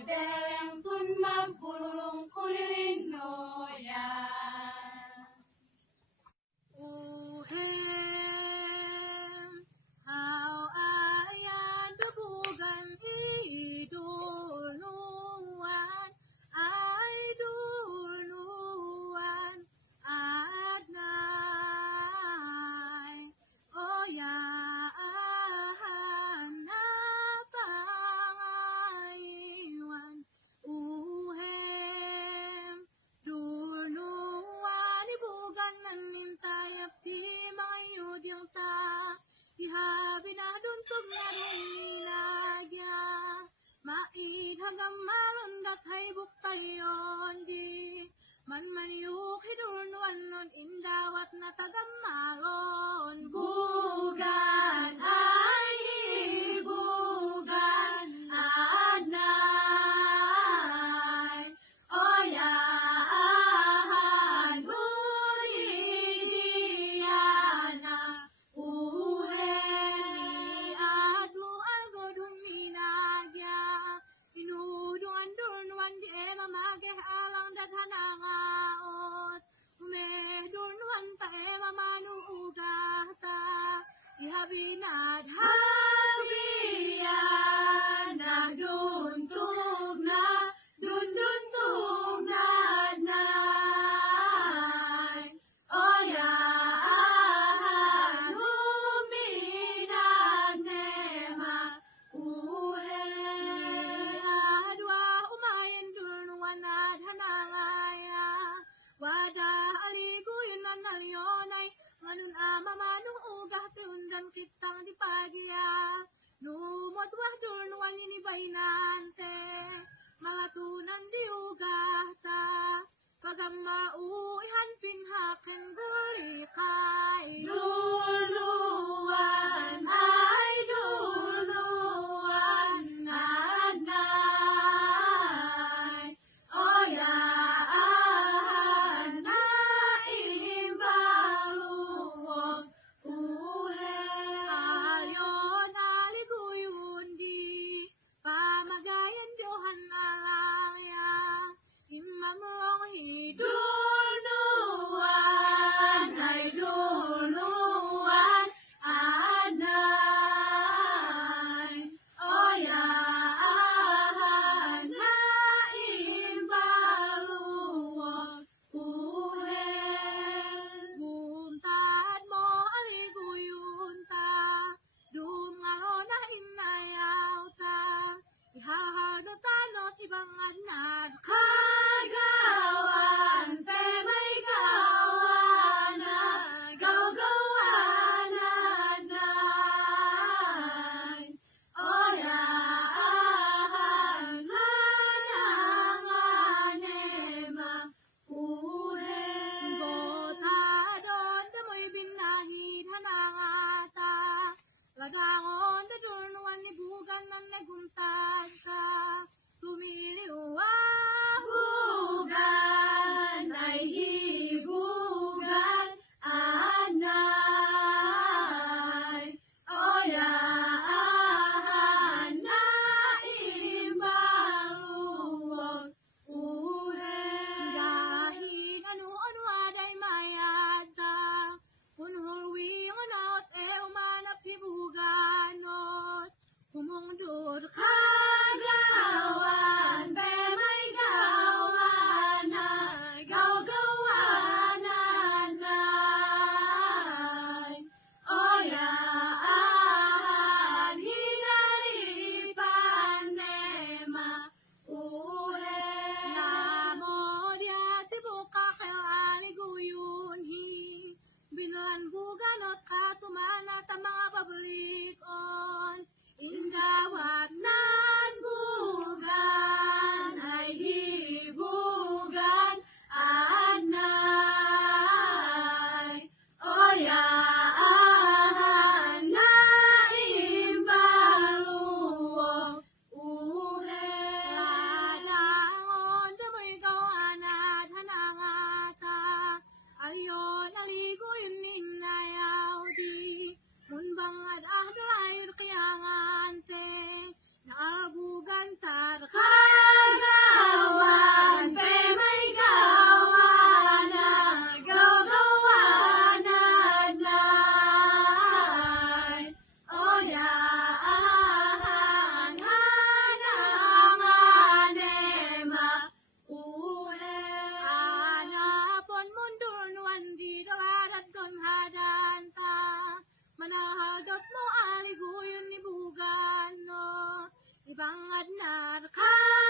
dereng pun magpulong kulirin noyan. Uhem, how ayan dabugan iduluan, ay duluan at nay, oyahan na pangaywan. Uhem, duluan ibugan nanintayap di mga yudyang ta, ihabi na duntog na ruminagya, maid hanggang malandat hay buktayon di, man maniyuk hiduluan nun indawat na tagamalon. Bugan ay ibugan at nay, oyahan budidiana. Uhem, at lual godun minagya, inudungan duluan di mamageh alang dadhanangaot, umeduluan pa mamanuugata, ihabinad Habiyan na duntog na, dunduntog na nay, oyahan huminagnema. Uhem, adwa umayan duluan adhanangaya, wada aliguyon na nalyonay, nganun mamanong ugah tundan kitang di pagya, numodwah duluan inibay nante, mga tunan di ugahta, pagamauihan pinhaken gulikay. duluan ay duluan at nay, oyahan na ibaluwag. Uhem, Ayon aliguyon di, pamagayan Diyohan alaya, imamrong duluan ay duluan at nay, oyahan na ibaluwag. Uhem, Buntad mo aliguyon ta, dumngaro na inayaw ta, ihahardo tanot ibang adnad kagawan pe may gawana, gawgawan at nay, oyahan hananganema. Uhem, gotadon damoy binahid hanangata, ladangon daduluan ibugan nan nagumtad ka, tumiliwa bugan Karkar